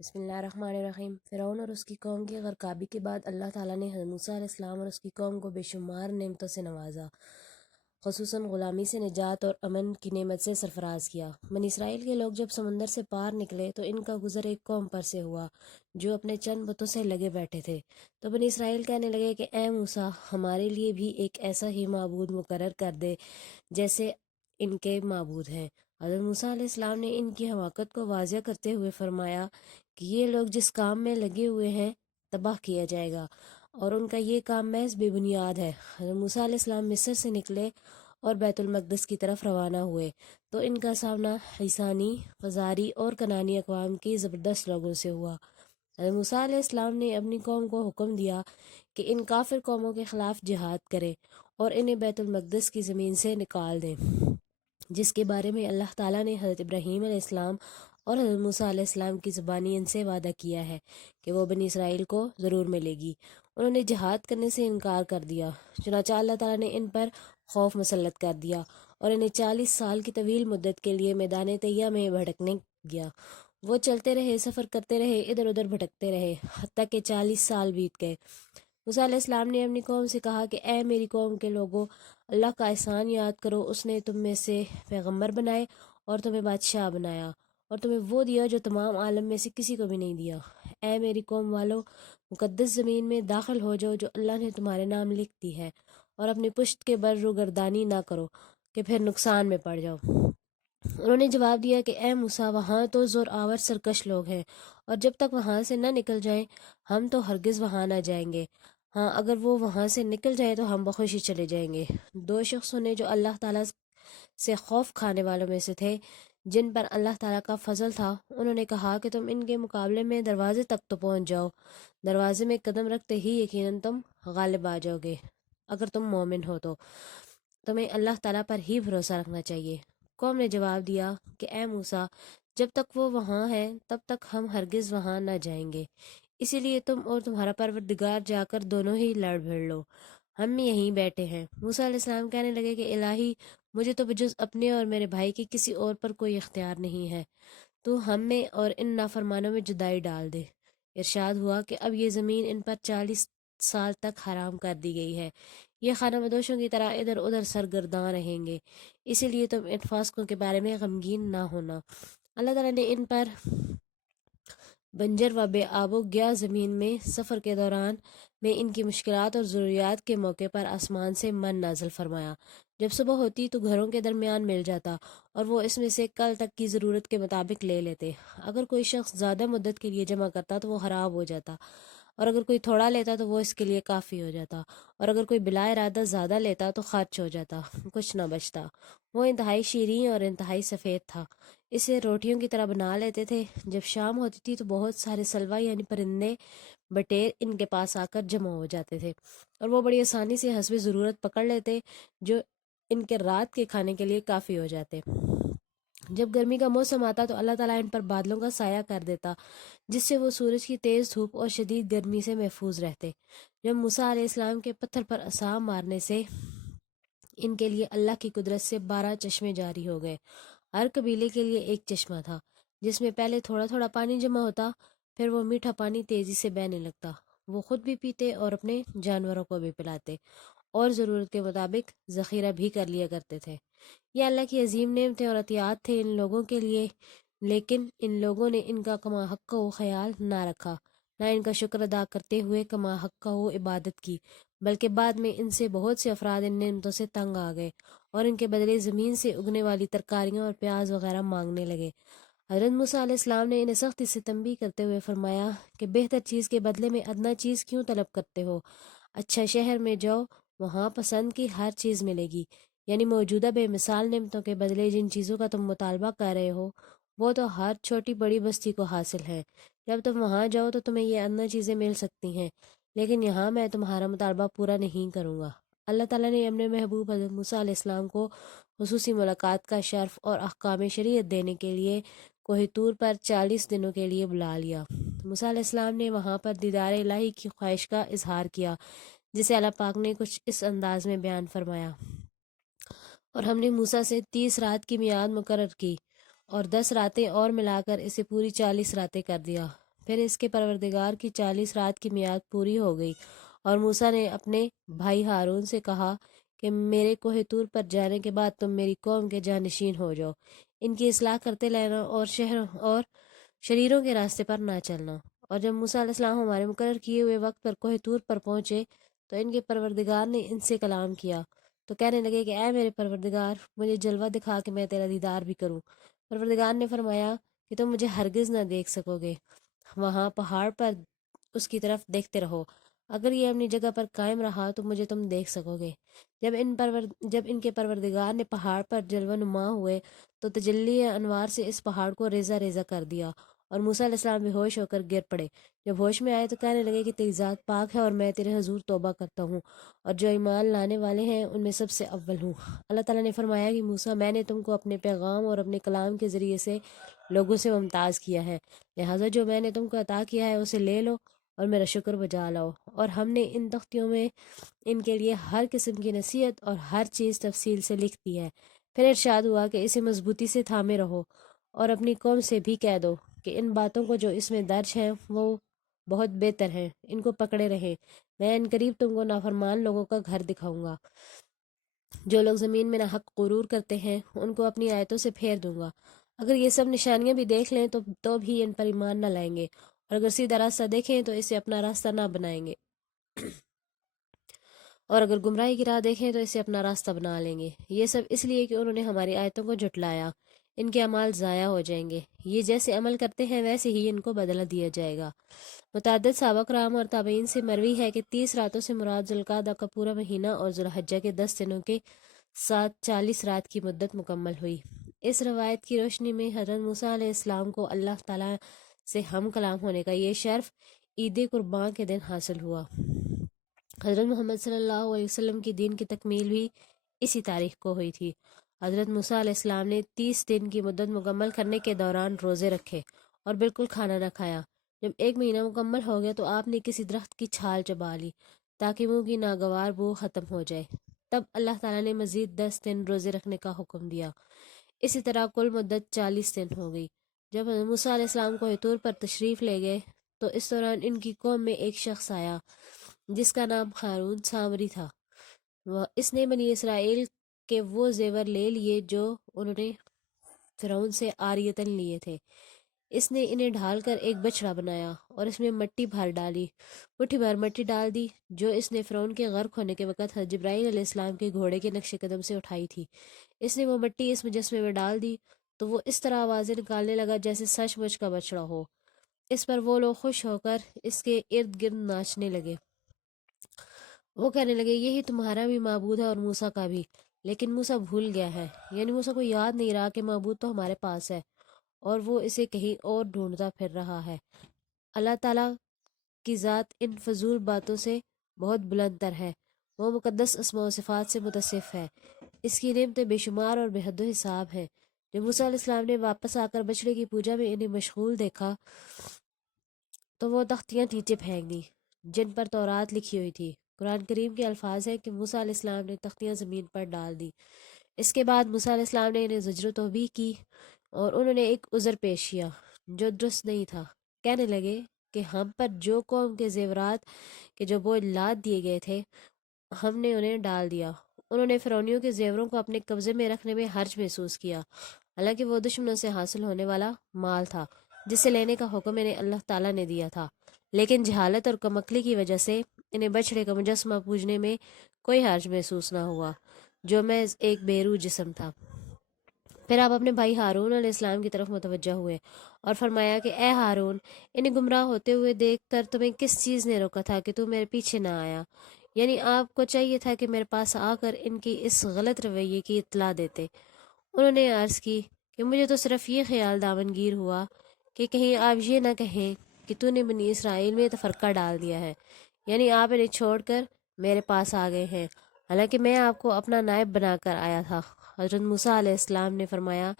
بسم اللہ الرحمن الرحیم۔ فرعون اور اس کی قوم کی غرقابی کے بعد اللہ تعالیٰ نے حضرت موسیٰ علیہ السلام اور اس کی قوم کو بے شمار نعمتوں سے نوازا، خصوصاً غلامی سے نجات اور امن کی نعمت سے سرفراز کیا۔ بنی اسرائیل کے لوگ جب سمندر سے پار نکلے تو ان کا گزر ایک قوم پر سے ہوا جو اپنے چند بتوں سے لگے بیٹھے تھے۔ تو بنی اسرائیل کہنے لگے کہ اے موسیٰ، ہمارے لیے بھی ایک ایسا ہی معبود مقرر کر دے جیسے ان کے معبود ہیں۔ حضرت موسیٰ علیہ السلام نے ان کی حماقت کو واضح کرتے ہوئے فرمایا کہ یہ لوگ جس کام میں لگے ہوئے ہیں تباہ کیا جائے گا، اور ان کا یہ کام محض بے بنیاد ہے۔ حضرت موسیٰ علیہ السلام مصر سے نکلے اور بیت المقدس کی طرف روانہ ہوئے تو ان کا سامنا حیسانی، فزاری اور کنانی اقوام کی زبردست لوگوں سے ہوا۔ حضرت موسیٰ علیہ السلام نے اپنی قوم کو حکم دیا کہ ان کافر قوموں کے خلاف جہاد کرے اور انہیں بیت المقدس کی زمین سے نکال دیں، جس کے بارے میں اللہ تعالیٰ نے حضرت ابراہیم علیہ السلام اور حضرت موسیٰ علیہ السلام کی زبانی ان سے وعدہ کیا ہے کہ وہ بنی اسرائیل کو ضرور ملے گی۔ انہوں نے جہاد کرنے سے انکار کر دیا، چنانچہ اللہ تعالیٰ نے ان پر خوف مسلط کر دیا اور انہیں 40 سال کی طویل مدت کے لیے میدان طیہ میں بھٹکنے گیا۔ وہ چلتے رہے، سفر کرتے رہے، ادھر ادھر بھٹکتے رہے، حتیٰ کہ 40 سال بیت گئے۔ موسیٰ علیہ السلام نے اپنی قوم سے کہا کہ اے میری قوم کے لوگوں، اللہ کا احسان یاد کرو۔ اس نے تم میں سے پیغمبر بنائے اور تمہیں بادشاہ بنایا اور تمہیں وہ دیا جو تمام عالم میں سے کسی کو بھی نہیں دیا۔ اے میری قوم والو، مقدس زمین میں داخل ہو جاؤ جو اللہ نے تمہارے نام لکھ دی ہے، اور اپنی پشت کے بر روگردانی نہ کرو کہ پھر نقصان میں پڑ جاؤ۔ انہوں نے جواب دیا کہ اے موسیٰ، وہاں تو زور آور سرکش لوگ ہیں، اور جب تک وہاں سے نہ نکل جائیں ہم تو ہرگز وہاں نہ جائیں گے۔ ہاں، اگر وہ وہاں سے نکل جائیں تو ہم بخوشی چلے جائیں گے۔ دو شخصوں نے جو اللہ تعالیٰ سے خوف کھانے والوں میں سے تھے، جن پر اللہ تعالیٰ کا فضل تھا، انہوں نے کہا کہ تم ان کے مقابلے میں دروازے تک تو پہنچ جاؤ، دروازے میں قدم رکھتے ہی یقیناً تم غالب آ جاؤ گے۔ اگر تم مومن ہو تو تمہیں اللہ تعالیٰ پر ہی بھروسہ رکھنا چاہیے۔ قوم نے جواب دیا کہ اے موسیٰ، جب تک وہ وہاں ہے تب تک ہم ہرگز وہاں نہ جائیں گے، اسی لیے تم اور تمہارا پروردگار جا کر دونوں ہی لڑ بھڑ لو، ہم یہیں بیٹھے ہیں۔ موسیٰ علیہ السلام کہنے لگے کہ الہی، مجھے تو بجز اپنے اور میرے بھائی کے کسی اور پر کوئی اختیار نہیں ہے، تو ہم میں اور ان نافرمانوں میں جدائی ڈال دے۔ ارشاد ہوا کہ اب یہ زمین ان پر 40 سال تک حرام کر دی گئی ہے، یہ خانہ بدوشوں کی طرح ادھر ادھر سرگرداں رہیں گے، اسی لیے تم ان فاسقوں کے بارے میں غمگین نہ ہونا۔ اللہ تعالیٰ نے ان پر بنجر و بے آب و گیا زمین میں سفر کے دوران میں ان کی مشکلات اور ضروریات کے موقع پر آسمان سے من نازل فرمایا۔ جب صبح ہوتی تو گھروں کے درمیان مل جاتا اور وہ اس میں سے کل تک کی ضرورت کے مطابق لے لیتے۔ اگر کوئی شخص زیادہ مدت کے لیے جمع کرتا تو وہ خراب ہو جاتا، اور اگر کوئی تھوڑا لیتا تو وہ اس کے لیے کافی ہو جاتا، اور اگر کوئی بلا ارادہ زیادہ لیتا تو خرچ ہو جاتا، کچھ نہ بچتا۔ وہ انتہائی شیریں اور انتہائی سفید تھا، اسے روٹیوں کی طرح بنا لیتے تھے۔ جب شام ہوتی تھی تو بہت سارے سلوا یعنی پرندے بٹیر ان کے پاس آ کر جمع ہو جاتے تھے، اور وہ بڑی آسانی سے حسب ضرورت پکڑ لیتے جو ان کے رات کے کھانے کے لیے کافی ہو جاتے۔ جب گرمی کا موسم آتا تو اللہ تعالیٰ ان پر بادلوں کا سایہ کر دیتا، جس سے وہ سورج کی تیز دھوپ اور شدید گرمی سے محفوظ رہتے۔ جب موسیٰ علیہ السلام کے پتھر پر عصا مارنے سے ان کے لیے اللہ کی قدرت سے 12 چشمے جاری ہو گئے۔ ہر قبیلے کے لیے ایک چشمہ تھا، جس میں پہلے تھوڑا تھوڑا پانی جمع ہوتا، پھر وہ میٹھا پانی تیزی سے بہنے لگتا۔ وہ خود بھی پیتے اور اپنے جانوروں کو بھی پلاتے، اور ضرورت کے مطابق ذخیرہ بھی کر لیا کرتے تھے۔ یہ اللہ کی عظیم نعمتیں اور عطیات تھے ان لوگوں کے لیے، لیکن ان لوگوں نے ان کا کما حق و خیال نہ رکھا، نہ ان کا شکر ادا کرتے ہوئے کما حق و عبادت کی، بلکہ بعد میں ان سے بہت سے افراد ان نعمتوں سے تنگ آ گئے اور ان کے بدلے زمین سے اگنے والی ترکاریاں اور پیاز وغیرہ مانگنے لگے۔ حضرت موسیٰ علیہ السلام نے انہیں سختی سے تنبیہ کرتے ہوئے فرمایا کہ بہتر چیز کے بدلے میں ادنیٰ چیز کیوں طلب کرتے ہو؟ اچھا شہر میں جاؤ، وہاں پسند کی ہر چیز ملے گی، یعنی موجودہ بے مثال نعمتوں کے بدلے جن چیزوں کا تم مطالبہ کر رہے ہو وہ تو ہر چھوٹی بڑی بستی کو حاصل ہے۔ جب تم وہاں جاؤ تو تمہیں یہ ادنیٰ چیزیں مل سکتی ہیں، لیکن یہاں میں تمہارا مطالبہ پورا نہیں کروں گا۔ اللہ تعالیٰ نے اپنے محبوب حضرت موسیٰ علیہ السلام کو خصوصی ملاقات کا شرف اور احکام شریعت دینے کے لیے کوہ طور پر 40 دنوں کے لیے بلا لیا۔ موسیٰ علیہ السلام نے وہاں پر دیدار الہی کی خواہش کا اظہار کیا، جسے اللہ پاک نے کچھ اس انداز میں بیان فرمایا: اور ہم نے موسیٰ سے 30 رات کی میعاد مقرر کی اور 10 راتیں اور ملا کر اسے پوری 40 راتیں کر دیا۔ پھر اس کے پروردگار کی 40 رات کی میعاد پوری ہو گئی اور موسیٰ نے اپنے بھائی ہارون سے کہا کہ میرے کوہ طور پر جانے کے بعد تم میری قوم کے جانشین ہو جاؤ، ان کی اصلاح کرتے لینا اور شریروں کے راستے پر نہ چلنا۔ اور جب موسیٰ علیہ السلام ہمارے مقرر کیے ہوئے وقت پر کوہ طور پر پہنچے تو ان کے پروردگار نے ان سے کلام کیا تو کہنے لگے کہ اے میرے پروردگار، مجھے جلوہ دکھا کہ میں تیرا دیدار بھی کروں۔ پروردگار نے فرمایا کہ تم مجھے ہرگز نہ دیکھ سکو گے، وہاں پہاڑ پر اس کی طرف دیکھتے رہو، اگر یہ اپنی جگہ پر قائم رہا تو مجھے تم دیکھ سکو گے۔ جب ان کے پروردگار نے پہاڑ پر جلوہ نما ہوئے تو تجلی انوار سے اس پہاڑ کو ریزہ ریزہ کر دیا اور موسیٰ علیہ السلام بے ہوش ہو کر گر پڑے۔ جب ہوش میں آئے تو کہنے لگے کہ تیری ذات پاک ہے اور میں تیرے حضور توبہ کرتا ہوں اور جو ایمان لانے والے ہیں ان میں سب سے اول ہوں۔ اللہ تعالیٰ نے فرمایا کہ موسیٰ، میں نے تم کو اپنے پیغام اور اپنے کلام کے ذریعے سے لوگوں سے ممتاز کیا ہے، لہٰذا جو میں نے تم کو عطا کیا ہے اسے لے لو اور میرا شکر بجا لاؤ۔ اور ہم نے ان تختیوں میں ان کے لیے ہر قسم کی نصیحت اور ہر چیز تفصیل سے لکھ دی ہے۔ پھر ارشاد ہوا کہ اسے مضبوطی سے تھامے رہو اور اپنی قوم سے بھی کہہ دو کہ ان باتوں کو جو اس میں درج ہیں وہ بہت بہتر ہیں، ان کو پکڑے رہیں، میں ان قریب تم کو نافرمان لوگوں کا گھر دکھاؤں گا۔ جو لوگ زمین میں ناحق غرور کرتے ہیں ان کو اپنی آیتوں سے پھیر دوں گا، اگر یہ سب نشانیاں بھی دیکھ لیں تو بھی ان پر ایمان نہ لائیں گے، اور اگر سیدھا راستہ دیکھیں تو اسے اپنا راستہ نہ بنائیں گے، اور اگر گمراہی کی راہ دیکھیں تو اسے اپنا راستہ بنا لیں گے۔ یہ سب اس لیے کہ انہوں نے ہماری آیتوں کو جھٹلایا، ان کے اعمال ضائع ہو جائیں گے، یہ جیسے عمل کرتے ہیں ویسے ہی ان کو بدلہ دیا جائے گا۔ متعدد صحابہ کرام اور تابعین سے مروی ہے کہ 30 راتوں سے مراد ذوالقعدہ کا پورا مہینہ اور ذوالحجہ کے 10 دنوں کے ساتھ 40 رات کی مدت مکمل ہوئی۔ اس روایت کی روشنی میں حضرت موسیٰ علیہ السلام کو اللہ تعالیٰ سے ہم کلام ہونے کا یہ شرف عید قرباں کے دن حاصل ہوا۔ حضرت محمد صلی اللہ علیہ وسلم کی دین کی تکمیل بھی اسی تاریخ کو ہوئی تھی۔ حضرت موسیٰ علیہ السلام نے 30 دن کی مدت مکمل کرنے کے دوران روزے رکھے اور بالکل کھانا نہ کھایا۔ جب 1 مہینہ مکمل ہو گیا تو آپ نے کسی درخت کی چھال چبا لی تاکہ منہ کی ناگوار بو ختم ہو جائے، تب اللہ تعالیٰ نے مزید 10 دن روزے رکھنے کا حکم دیا۔ اسی طرح کل مدت 40 دن ہو گئی۔ جب حضرت موسیٰ علیہ السلام کو طور پر تشریف لے گئے تو اس دوران ان کی قوم میں ایک شخص آیا جس کا نام ہارون سامری تھا۔ اس نے بنی اسرائیل کے وہ زیور لے لیے جو انہوں نے فرعون سے عاریتاً لیے تھے۔ اس نے انہیں ڈھال کر ایک بچڑا بنایا اور اس میں مٹی بھر ڈالی، مٹھی بھر مٹی ڈال دی جو اس نے فرعون کے غرق ہونے کے وقت حضرت جبرائیل علیہ السلام کے گھوڑے کے نقش قدم سے اٹھائی تھی۔ اس نے وہ مٹی اس مجسمے میں ڈال دی تو وہ اس طرح آوازیں نکالنے لگا جیسے سچ مچ کا بچڑا ہو۔ اس پر وہ لوگ خوش ہو کر اس کے ارد گرد ناچنے لگے۔ وہ کہنے لگے یہی تمہارا بھی معبود ہے اور موسیٰ کا بھی، لیکن موسیٰ بھول گیا ہے، یعنی موسیٰ کو یاد نہیں رہا کہ معبود تو ہمارے پاس ہے اور وہ اسے کہیں اور ڈھونڈتا پھر رہا ہے۔ اللہ تعالیٰ کی ذات ان فضول باتوں سے بہت بلند تر ہے، وہ مقدس اسماء و صفات سے متصف ہے، اس کی نعمتیں بے شمار اور بے حد و حساب ہیں۔ جب موسیٰ علیہ السلام نے واپس آ کر بچڑے کی پوجا میں انہیں مشغول دیکھا تو وہ تختیاں نیچے پھینک دیں جن پر تورات لکھی ہوئی تھی۔ قرآن کریم کے الفاظ ہیں کہ موسیٰ علیہ السلام نے تختیاں زمین پر ڈال دی۔ اس کے بعد موسیٰ علیہ السلام نے انہیں زجر و توبیح کی اور انہوں نے ایک عذر پیش کیا جو درست نہیں تھا۔ کہنے لگے کہ ہم پر جو قوم کے زیورات کے جو بوجھ لاد دیے گئے تھے ہم نے انہیں ڈال دیا۔ انہوں نے فرعونیوں کے زیوروں کو اپنے قبضے میں رکھنے میں حرج محسوس کیا، حالانکہ وہ دشمنوں سے حاصل ہونے والا مال تھا جسے لینے کا حکم انہیں اللہ تعالیٰ نے دیا تھا، لیکن جہالت اور کم عقلی کی وجہ سے انہیں بچڑے کا مجسمہ پوجنے میں کوئی حرج محسوس نہ ہوا جو محض ایک بے روح جسم تھا۔ پھر آپ اپنے بھائی ہارون علیہ السلام کی طرف متوجہ ہوئے اور فرمایا کہ اے ہارون، انہیں گمراہ ہوتے ہوئے دیکھ کر تمہیں کس چیز نے روکا تھا کہ تم میرے پیچھے نہ آیا؟ یعنی آپ کو چاہیے تھا کہ میرے پاس آ کر ان کی اس غلط رویے کی اطلاع دیتے۔ انہوں نے عرض کی کہ مجھے تو صرف یہ خیال دامنگیر ہوا کہ کہیں آپ یہ نہ کہیں کہ تو نے بنی اسرائیل میں تفرقہ ڈال دیا ہے، یعنی آپ انہیں چھوڑ کر میرے پاس آ گئے ہیں، حالانکہ میں آپ کو اپنا نائب بنا کر آیا تھا۔ حضرت موسیٰ علیہ السلام نے فرمایا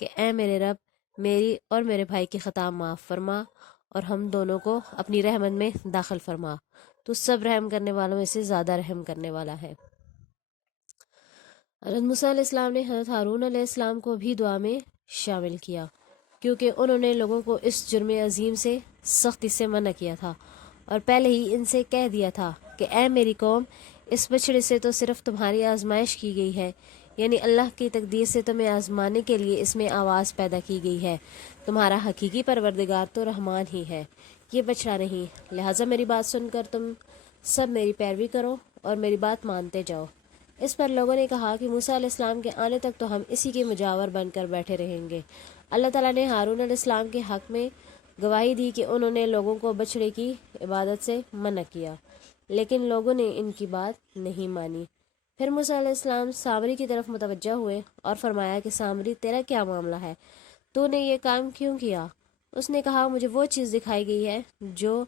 کہ اے میرے رب، میری اور میرے بھائی کی خطا معاف فرما اور ہم دونوں کو اپنی رحمت میں داخل فرما، تو سب رحم کرنے والوں میں سے زیادہ رحم کرنے والا ہے۔ حضرت موسیٰ علیہ السلام نے حضرت ہارون علیہ السلام کو بھی دعا میں شامل کیا۔ کیونکہ انہوں نے لوگوں کو اس جرم عظیم سے سختی سے منع کیا تھا اور پہلے ہی ان سے کہہ دیا تھا کہ اے میری قوم، اس بچڑے سے تو صرف تمہاری آزمائش کی گئی ہے، یعنی اللہ کی تقدیر سے تمہیں آزمانے کے لیے اس میں آواز پیدا کی گئی ہے۔ تمہارا حقیقی پروردگار تو رحمان ہی ہے، یہ بچڑا نہیں۔ لہٰذا میری بات سن کر تم سب میری پیروی کرو اور میری بات مانتے جاؤ۔ اس پر لوگوں نے کہا کہ موسیٰ علیہ السلام کے آنے تک تو ہم اسی کے مجاور بن کر بیٹھے رہیں گے۔ اللہ تعالیٰ نے ہارون علیہ السلام کے حق میں گواہی دی کہ انہوں نے لوگوں کو بچڑے کی عبادت سے منع کیا، لیکن لوگوں نے ان کی بات نہیں مانی۔ پھر موسیٰ علیہ السلام سامری کی طرف متوجہ ہوئے اور فرمایا کہ سامری، تیرا کیا معاملہ ہے؟ تو نے یہ کام کیوں کیا؟ اس نے کہا، مجھے وہ چیز دکھائی گئی ہے جو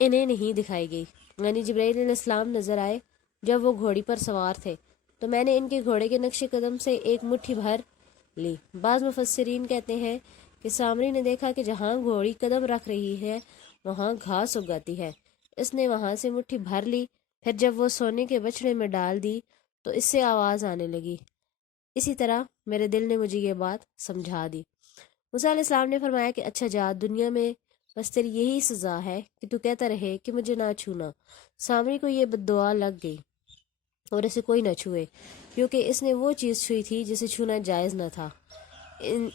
انہیں نہیں دکھائی گئی، یعنی جبرائیل علیہ السلام نظر آئے جب وہ گھوڑی پر سوار تھے، تو میں نے ان کے گھوڑے کے نقش قدم سے ایک مٹھی بھر لی۔ بعض مفسرین کہتے ہیں کہ سامری نے دیکھا کہ جہاں گھوڑی قدم رکھ رہی ہے وہاں گھاس اگاتی ہے، اس نے وہاں سے مٹھی بھر لی، پھر جب وہ سونے کے بچڑے میں ڈال دی تو اس سے آواز آنے لگی۔ اسی طرح میرے دل نے مجھے یہ بات سمجھا دی۔ موسیٰ علیہ السلام نے فرمایا کہ اچھا جا، دنیا میں بس تیری یہی سزا ہے کہ تو کہتا رہے کہ مجھے نہ چھونا۔ سامری کو یہ بد دعا لگ گئی اور اسے کوئی نہ چھوئے، کیونکہ اس نے وہ چیز چھوئی تھی جسے چھونا جائز نہ تھا۔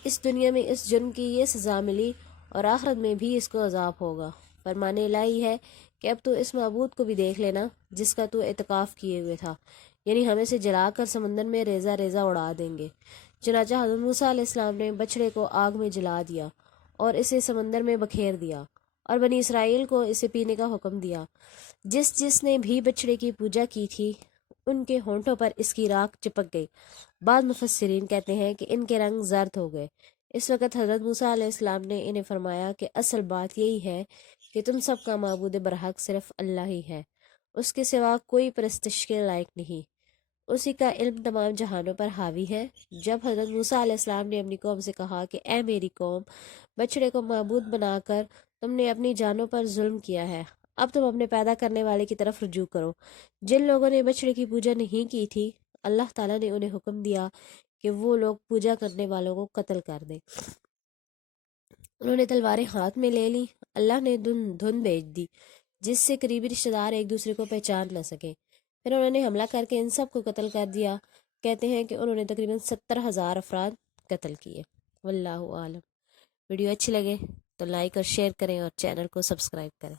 اس دنیا میں اس جرم کی یہ سزا ملی اور آخرت میں بھی اس کو عذاب ہوگا۔ فرمان الہی ہے کہ اب تو اس معبود کو بھی دیکھ لینا جس کا تو اعتکاف کیے ہوئے تھا، یعنی ہم اسے جلا کر سمندر میں ریزہ ریزہ اڑا دیں گے۔ چنانچہ حضرت موسیٰ علیہ السلام نے بچڑے کو آگ میں جلا دیا اور اسے سمندر میں بکھیر دیا، اور بنی اسرائیل کو اسے پینے کا حکم دیا۔ جس جس نے بھی بچڑے کی پوجا کی تھی ان کے ہونٹوں پر اس کی راکھ چپک گئی۔ بعض مفسرین کہتے ہیں کہ ان کے رنگ زرد ہو گئے۔ اس وقت حضرت موسیٰ علیہ السلام نے انہیں فرمایا کہ اصل بات یہی ہے کہ تم سب کا معبود برحق صرف اللہ ہی ہے، اس کے سوا کوئی پرستش کے لائق نہیں، اسی کا علم تمام جہانوں پر حاوی ہے۔ جب حضرت موسیٰ علیہ السلام نے اپنی قوم سے کہا کہ اے میری قوم، بچڑے کو معبود بنا کر تم نے اپنی جانوں پر ظلم کیا ہے، اب تم اپنے پیدا کرنے والے کی طرف رجوع کرو۔ جن لوگوں نے بچڑے کی پوجا نہیں کی تھی، اللہ تعالیٰ نے انہیں حکم دیا کہ وہ لوگ پوجا کرنے والوں کو قتل کر دیں۔ انہوں نے تلواریں ہاتھ میں لے لیں، اللہ نے دھن بھیج دی جس سے قریبی رشتہ دار ایک دوسرے کو پہچان نہ سکیں۔ پھر انہوں نے حملہ کر کے ان سب کو قتل کر دیا۔ کہتے ہیں کہ انہوں نے تقریباً 70,000 افراد قتل کیے۔ واللہ عالم۔ ویڈیو اچھی لگے تو لائک اور شیئر کریں اور چینل کو سبسکرائب کریں۔